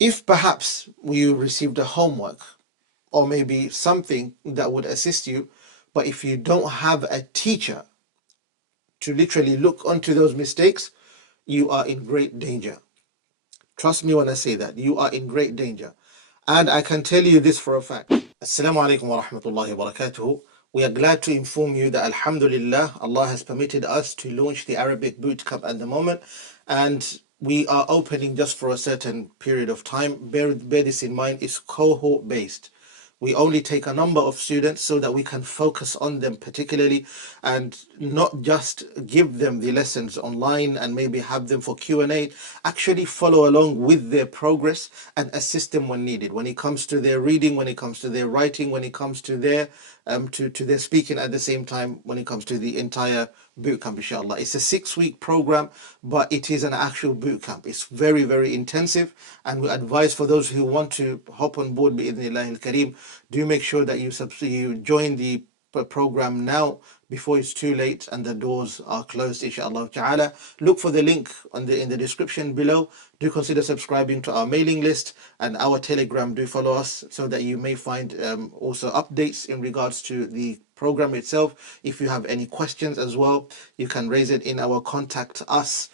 If perhaps you received a homework or maybe something that would assist you, but if you don't have a teacher to literally look onto those mistakes, you are in great danger. Trust me when I say that. You are in great danger. And I can tell you this for a fact. Assalamu alaikum wa rahmatullahi wa barakatuhu. We are glad to inform you that Alhamdulillah, Allah has permitted us to launch the Arabic Boot Camp at the moment. And we are opening just for a certain period of time. Bear this in mind, it's cohort based. We only take a number of students so that we can focus on them particularly and not just give them the lessons online and maybe have them for Q&A. Actually follow along with their progress and assist them when needed. When it comes to their reading, when it comes to their writing, when it comes to their to their speaking at the same time, when it comes to the entire boot camp, inshallah. It's a 6-week program, but it is an actual boot camp. It's very, very intensive, and we advise for those who want to hop on board bi'idhnillah al-kareem, do make sure that you join the program now before it's too late and the doors are closed, inshallah ta'ala. Look for the link in the description below. Do consider subscribing to our mailing list and our Telegram. Do follow us so that you may find also updates in regards to the program itself. If you have any questions as well, you can raise it in our contact us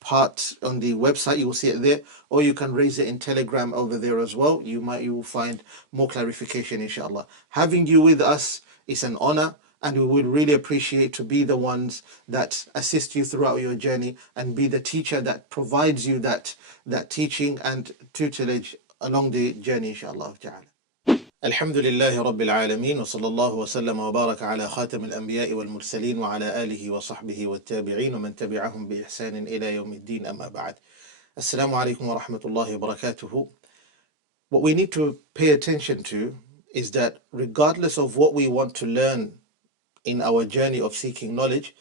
part on the website. You will see it there, or you can raise it in Telegram over there as well. You will find more clarification, inshallah. Having you with us is an honor, and we would really appreciate to be the ones that assist you throughout your journey and be the teacher that provides you that teaching and tutelage along the journey, inshallah ta'ala. الحمد لله رب العالمين وصلى الله وسلم وبارك على خاتم الأنبياء والمرسلين وعلى آله وصحبه والتابعين ومن تبعهم بإحسان إلى يوم الدين أما بعد. Assalamu alaikum wa rahmatullahi wa barakatuhu. What we need to pay attention to is that regardless of what we want to learn in our journey of seeking knowledge,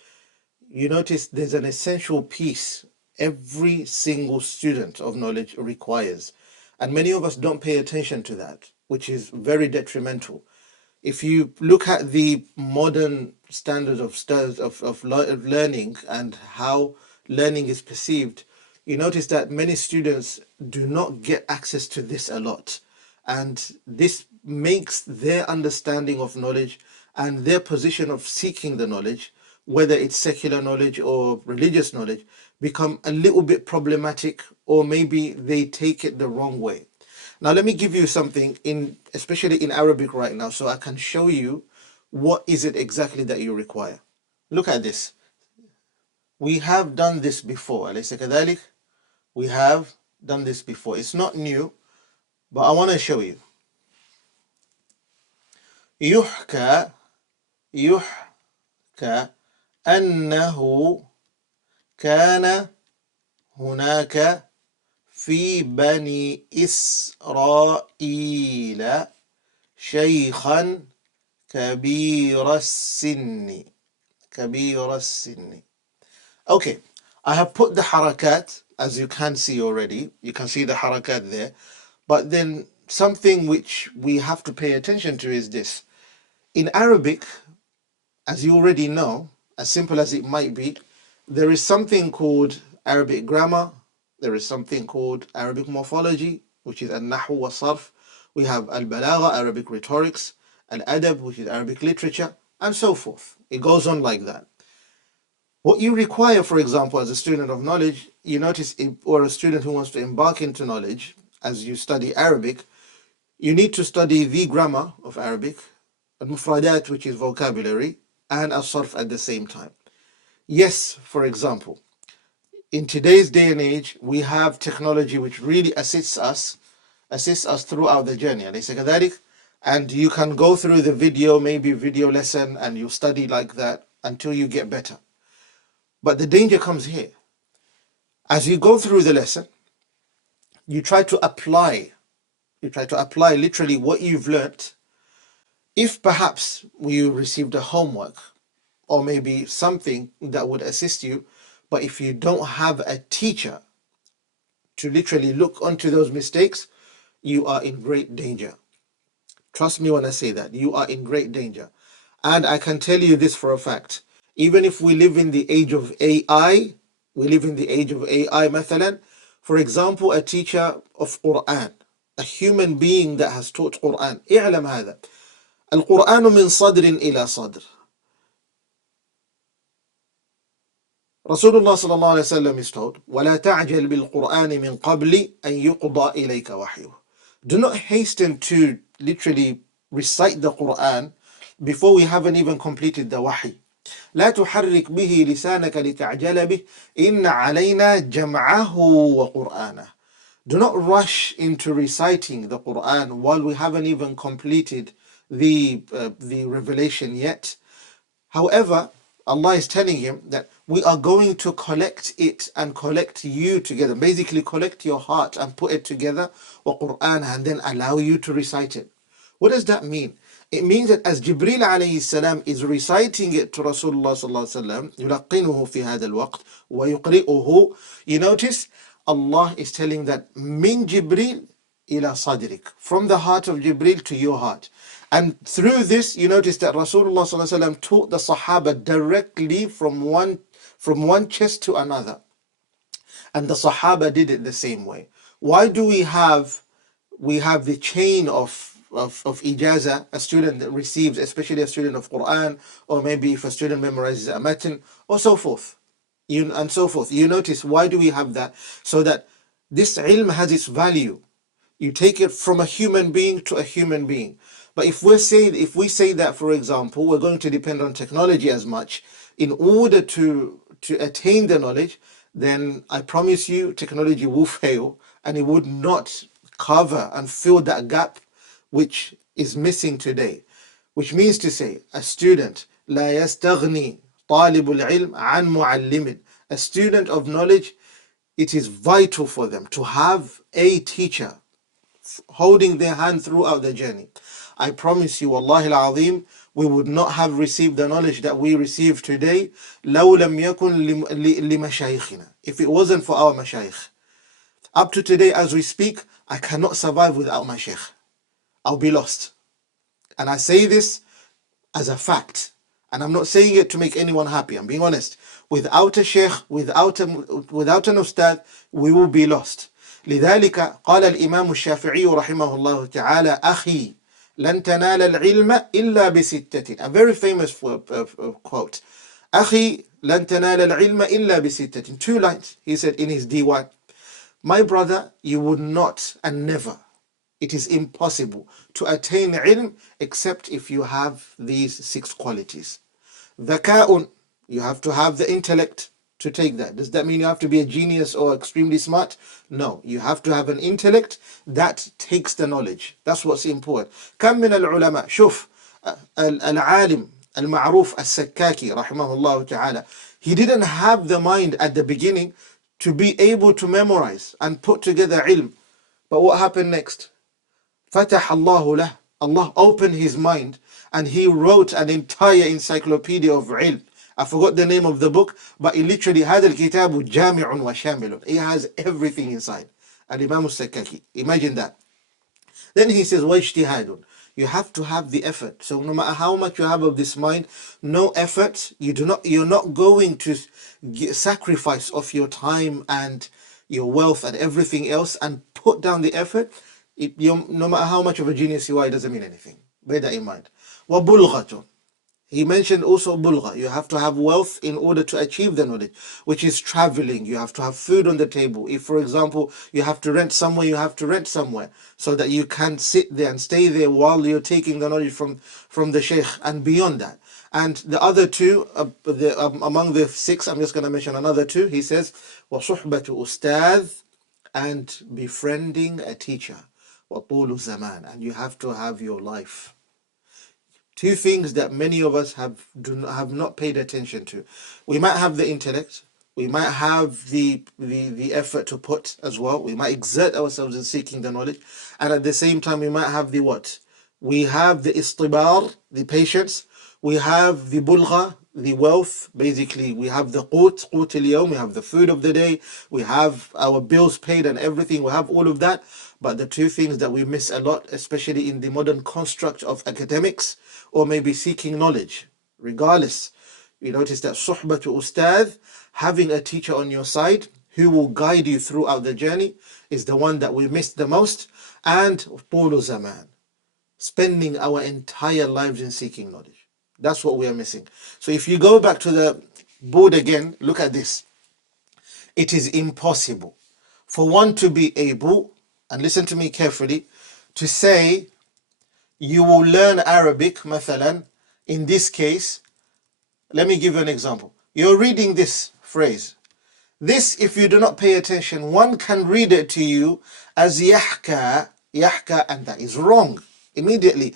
you notice there's an essential piece every single student of knowledge requires. And many of us don't pay attention to that, which is very detrimental. If you look at the modern standards of learning and how learning is perceived, you notice that many students do not get access to this a lot. And this makes their understanding of knowledge and their position of seeking the knowledge, whether it's secular knowledge or religious knowledge, become a little bit problematic, or maybe they take it the wrong way. Now, let me give you something especially in Arabic right now, so I can show you what is it exactly that you require. Look at this. We have done this before. أليس كذلك? We have done this before. It's not new, but I want to show you. يحكى أنه كان هناك في بني إسرائيل شيخا كبير السن. Okay, I have put the harakat, as you can see already. You can see the harakat there. But then something which we have to pay attention to is this. In Arabic, as you already know, as simple as it might be, there is something called Arabic grammar. There is something called Arabic morphology, which is al-Nahw wa Sarf. We have al-Balagha, Arabic rhetorics, al-Adab, which is Arabic literature, and so forth. It goes on like that. What you require, for example, as a student of knowledge, you notice, or a student who wants to embark into knowledge, as you study Arabic, you need to study the grammar of Arabic, al-Mufradat, which is vocabulary, and al-Sarf at the same time. Yes, for example, in today's day and age, we have technology which really assists us throughout the journey. And you can go through the maybe video lesson, and you study like that until you get better. But the danger comes here. As you go through the lesson, you try to apply literally what you've learnt. If perhaps you received a homework or maybe something that would assist you, but if you don't have a teacher to literally look onto those mistakes, you are in great danger. Trust me when I say that. You are in great danger. And I can tell you this for a fact. Even if we live in the age of AI, مثلا, For example, a teacher of Quran, a human being that has taught Quran. اعلم هذا القرآن من صدر إلى صدر. Rasulullah sallallahu alayhi wa sallam is told, وَلَا تَعْجَلْ بِالْقُرْآنِ مِنْ قَبْلِ أَنْ يُقْضَى إِلَيْكَ وَحْيُهُ. Do not hasten to literally recite the Quran before we haven't even completed the wahi. لا تحرك به لسانك لتعجل به إن علينا جمعه وقرآنه. Do not rush into reciting the Quran while we haven't even completed the revelation yet. However, Allah is telling him that we are going to collect it and collect you together. Basically, collect your heart and put it together, or Quran, and then allow you to recite it. What does that mean? It means that as Jibril alayhi salam is reciting it to Rasulullah sallallahu alaihi wasallam, يلقنه في هذا الوقت ويقرئه. You notice Allah is telling that min Jibril ila sadrik, from the heart of Jibril to your heart. And through this, you notice that Rasulullah sallallahu alaihi wasallam taught the Sahaba directly from one chest to another. And the Sahaba did it the same way. Why do we have the chain of ijaza, a student that receives, especially a student of Quran, or maybe if a student memorizes a matan, or so forth, and so forth. You notice, why do we have that? So that this ilm has its value. You take it from a human being to a human being. But if we say that, for example, we're going to depend on technology as much in order to attain the knowledge, then I promise you technology will fail, and it would not cover and fill that gap which is missing today. Which means to say, a student لا يستغني طالب العلم عن معلم. A student of knowledge, it is vital for them to have a teacher holding their hand throughout the journey. I promise you, Wallahi al-Azim, we would not have received the knowledge that we receive today لو لم يكن لمشايخنا, if it wasn't for our mashayikh. Up to today, as we speak, I cannot survive without my sheikh. I'll be lost. And I say this as a fact. And I'm not saying it to make anyone happy. I'm being honest. Without a sheikh, without an ustad, we will be lost. لذلك قال الإمام الشافعي رحمه الله تعالى أخي لن تنال العلم إلا بستة. A very famous quote. أخي لن تنال العلم إلا بستة. 2 lines, he said in his diwan. My brother, you would not, and never, it is impossible to attain ilm except if you have these 6 qualities. ذكاء, you have to have the intellect to take that. Does that mean you have to be a genius or extremely smart? No, you have to have an intellect that takes the knowledge. That's what's important. كم من العلماء, شوف العالم المعروف السكاكي رحمه الله تعالى, he didn't have the mind at the beginning to be able to memorize and put together ilm. But what happened next? فتح الله له, Allah opened his mind and he wrote an entire encyclopedia of ilm. I forgot the name of the book, but it literally هذا الكتاب جامع وشامل. It has everything inside. Al-Imam al-Sakaki. Imagine that. Then he says, وَاجْتِهَادٌ. You have to have the effort. So no matter how much you have of this mind, no effort, you're not going to sacrifice of your time and your wealth and everything else and put down the effort. No matter how much of a genius you are, it doesn't mean anything. Bear that in mind. وَبُلْغَةٌ. He mentioned also bulgha. You have to have wealth in order to achieve the knowledge, which is traveling. You have to have food on the table. If, for example, you have to rent somewhere, you have to rent somewhere so that you can sit there and stay there while you're taking the knowledge from the sheikh and beyond that. And the other 2, among the 6, I'm just going to mention another 2. He says, وَصُحْبَةُ أُسْتَاذ, and befriending a teacher. وَطُولُ زَمَانٍ, and you have to have your life. 2 things that many of us have not paid attention to. We might have the intellect, we might have the effort to put as well, we might exert ourselves in seeking the knowledge, and at the same time we might have the what? We have the istibar, the patience, we have the bulgha, the wealth, basically we have the qut al-yawm, we have the food of the day, we have our bills paid and everything, we have all of that. But the 2 things that we miss a lot, especially in the modern construct of academics, or maybe seeking knowledge, regardless, you notice that suhbatu ustad, having a teacher on your side, who will guide you throughout the journey is the one that we missed the most. And طول zaman, spending our entire lives in seeking knowledge. That's what we are missing. So if you go back to the board again, look at this. It is impossible for one to be able, and listen to me carefully, to say you will learn Arabic, مثلا, in this case. Let me give you an example. You're reading this phrase. This, if you do not pay attention, one can read it to you as يحكى, يحكى, and that is wrong. Immediately.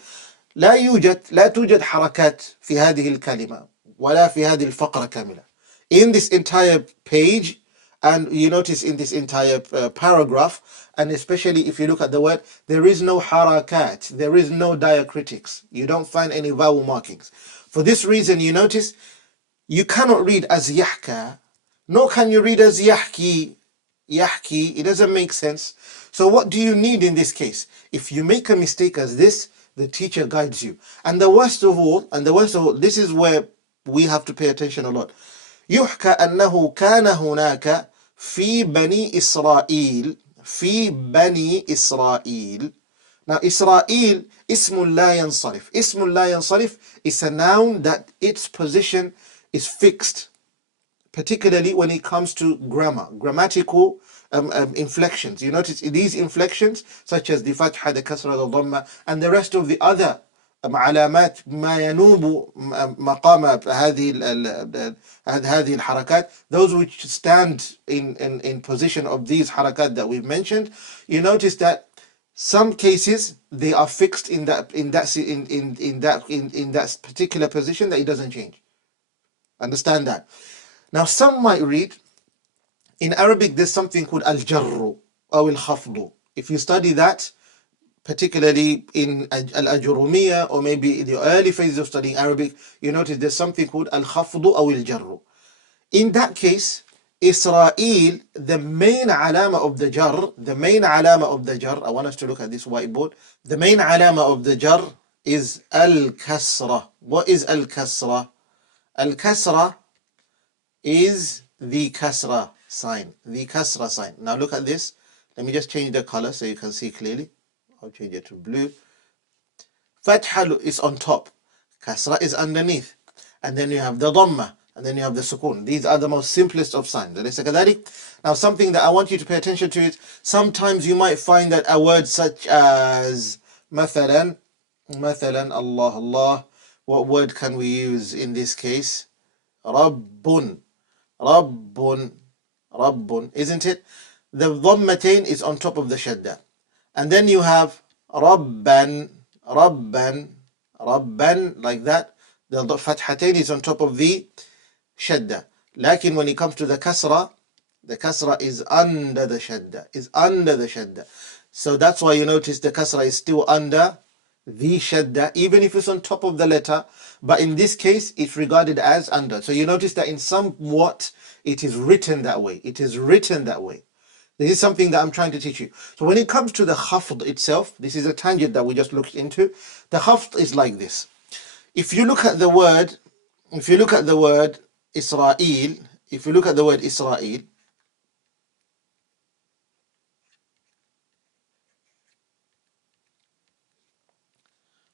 لا توجد حركات في هذه الكلمة ولا في هذه الفقرة كاملة. In this entire page, and you notice in this entire paragraph, and especially if you look at the word, there is no harakat, there is no diacritics. You don't find any vowel markings. For this reason, you notice you cannot read as yahka, nor can you read as yahki. Yahki, it doesn't make sense. So what do you need in this case? If you make a mistake as this, the teacher guides you. And the worst of all, this is where we have to pay attention a lot. يحكى أنه كان هناك في بني إسرائيل في بني إسرائيل. Now Israel اسم لا ينصرف. اسم لا ينصرف is a noun that its position is fixed, particularly when it comes to grammatical inflections. You notice these inflections, such as the fatha, the kasra, the dhamma, and the rest of the other علامات ما ينوب مقام هذه الحركات, those which stand in position of these harakat that we've mentioned. You notice that some cases they are fixed in that particular position, that it doesn't change. Understand that? Now some might read, in Arabic there's something called al-jarru or al-khafdu. If you study that, particularly in al-ajurumiyya or maybe in the early phases of studying Arabic, you notice there's something called al-khafdu or al-jarru. In that case, Israel, the main alama of the jar, I want us to look at this whiteboard. The main alama of the jar is al-kasra. What is al-kasra? Al-kasra is the kasra sign. The kasra sign. Now look at this. Let me just change the color so you can see clearly. I'll change it to blue. Fatha is on top. Kasra is underneath. And then you have the dhamma. And then you have the sukun. These are the most simplest of signs. Now something that I want you to pay attention to is, sometimes you might find that a word such as مثلا, Allah. What word can we use in this case? Rabbun, isn't it? The dhammatain is on top of the shadda. And then you have Rabban, like that. The fathatain is on top of the shadda. Lakin when it comes to the kasra is under the shadda, So that's why you notice the kasra is still under the shadda, even if it's on top of the letter. But in this case, it's regarded as under. So you notice that in somewhat, it is written that way. This is something that I'm trying to teach you. So when it comes to the khafd itself, this is a tangent that we just looked into. The khafd is like this. If you look at the word Israel,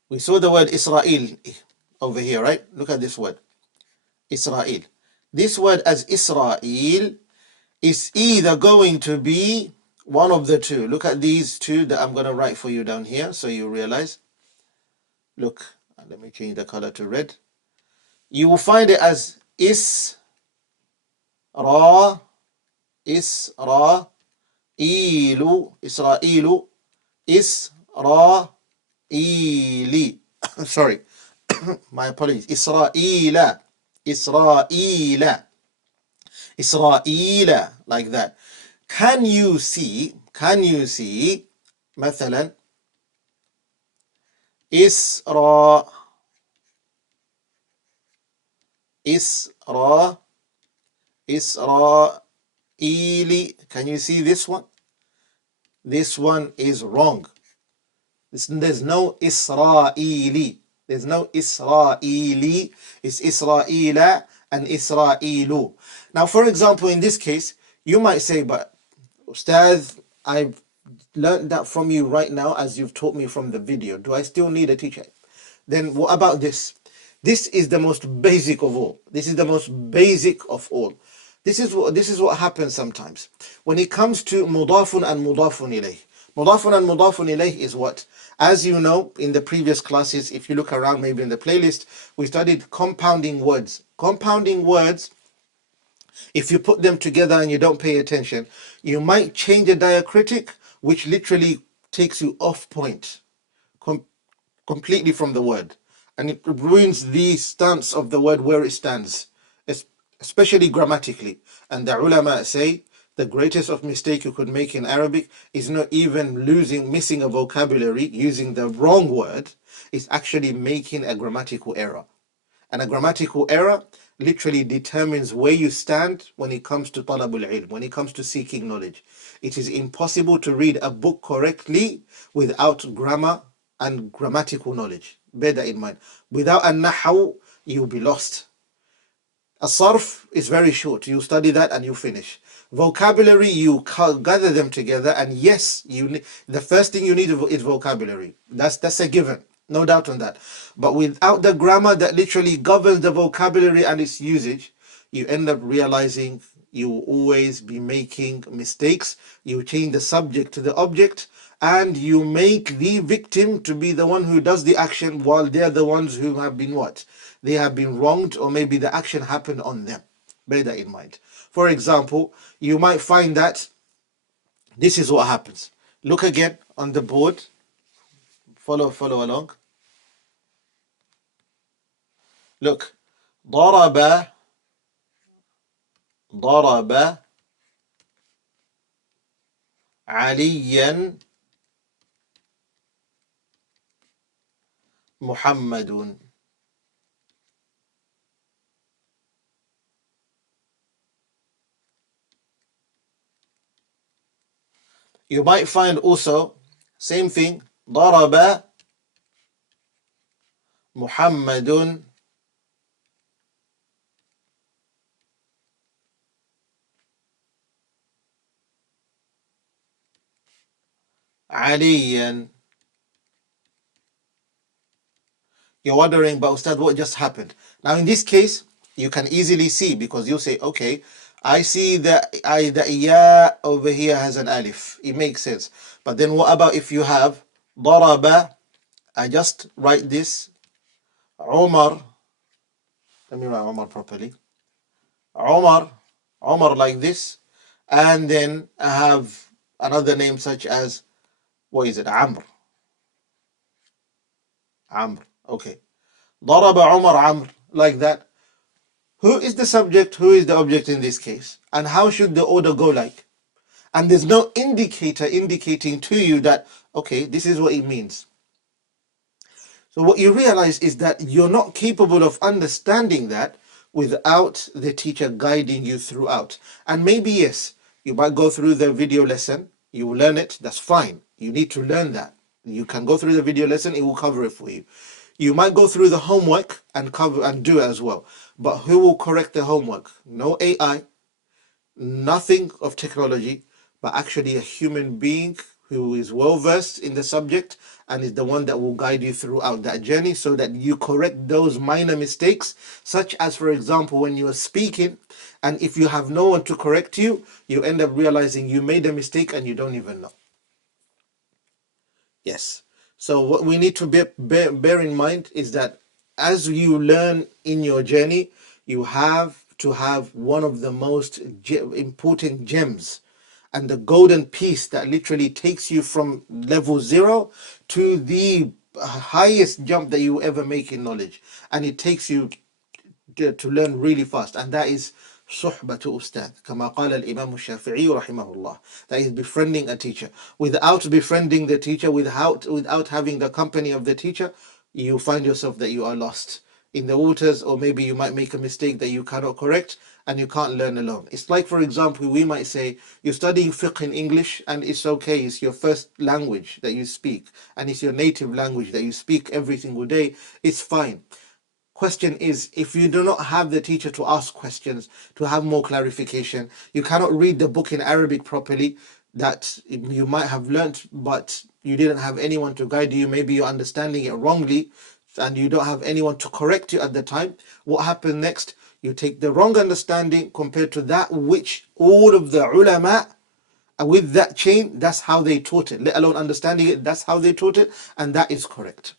we saw the word Israel over here, right? Look at this word, Israel. This word as Israel is either going to be one of the two. Look at these two that I'm going to write for you down here so you realize. Look, let me change the color to red. You will find it as Isra'ilu. Sorry, my apologies. Isra'ila, like that. Can you see مثلا Isra'ili? Can you see this one? This one is wrong. There's no Isra'ili. It's Isra'ila and Isra'ilu. Now, for example, in this case, You might say, but Ustaz, I've learned that from you right now as you've taught me from the video. Do I still need a teacher? Then what about this? This is the most basic of all. This is the most basic of all. This is what happens sometimes. When it comes to mudafun and mudafun ilayh. Mudafun and mudafun ilayh is what? As you know, in the previous classes, if you look around maybe in the playlist, we studied compounding words. Compounding words, if you put them together and you don't pay attention, you might change a diacritic, which literally takes you off point com- completely from the word. And it ruins the stance of the word where it stands, especially grammatically. And the ulama say the greatest of mistake you could make in Arabic is not even missing a vocabulary, using the wrong word. It's actually making a grammatical error. And a grammatical error literally determines where you stand when it comes to talabul ilm, when it comes to seeking knowledge. It is impossible to read a book correctly without grammar and grammatical knowledge. Bear that in mind. Without a nahaw, you'll be lost. A sarf is very short. You study that and you finish. Vocabulary, you gather them together, and yes, the first thing you need is vocabulary. That's a given, no doubt on that. But without the grammar that literally governs the vocabulary and its usage, you end up realizing you will always be making mistakes. You change the subject to the object, and you make the victim to be the one who does the action while they're the ones who have been what? They have been wronged, or maybe the action happened on them. Bear that in mind. For example, you might find that this is what happens. Look again on the board. Follow along. Look. ضرب ضرب عليا محمد. You might find also same thing. ضرب محمد عليا. You're wondering, but Ustad, what just happened? Now, in this case, you can easily see, because you say, okay, I see the ya over here has an alif. It makes sense. But then what about if you have ضرب? I just write this Umar. Let me write Umar properly. Umar, Umar like this. And then I have another name such as, what is it? Amr. Amr. Okay. ضرب Umar Amr like that. Who is the subject? Who is the object in this case? And how should the order go like? And there's no indicator indicating to you that, okay, this is what it means. So what you realize is that you're not capable of understanding that without the teacher guiding you throughout. And maybe, yes, you might go through the video lesson, you will learn it, that's fine. You need to learn that. You can go through the video lesson, it will cover it for you. You might go through the homework and cover and do it as well. But who will correct the homework? No AI, nothing of technology, but actually a human being who is well versed in the subject and is the one that will guide you throughout that journey, so that you correct those minor mistakes, such as, for example, when you are speaking, and if you have no one to correct you, you end up realizing you made a mistake and you don't even know. Yes. So what we need to bear in mind is that as you learn in your journey, you have to have one of the most important gems and the golden piece that literally takes you from level zero to the highest jump that you ever make in knowledge. And it takes you to learn really fast, and that is صحبة أستاذ كما قال الإمام الشافعي رحمه الله. That is befriending a teacher. Without befriending the teacher, without having the company of the teacher, you find yourself that you are lost in the waters, or maybe you might make a mistake that you cannot correct and you can't learn alone. It's like, for example, we might say you're studying fiqh in English, and it's okay, it's your first language that you speak and it's your native language that you speak every single day. It's fine. question is, if you do not have the teacher to ask questions, to have more clarification, you cannot read the book in Arabic properly, that you might have learnt, but you didn't have anyone to guide you, maybe you're understanding it wrongly, and you don't have anyone to correct you at the time, what happens next? You take the wrong understanding compared to that which all of the ulama, with that chain, that's how they taught it, let alone understanding it, that's how they taught it, and that is correct.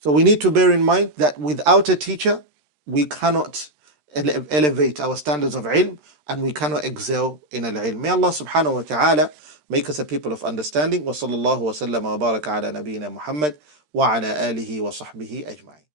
So we need to bear in mind that without a teacher, we cannot elevate our standards of ilm, and we cannot excel in al-ilm. May Allah subhanahu wa ta'ala make us a people of understanding. Wa sallallahu wa sallam wa baraka ala nabiyyina Muhammad wa ala alihi wa sahbihi ajma'in.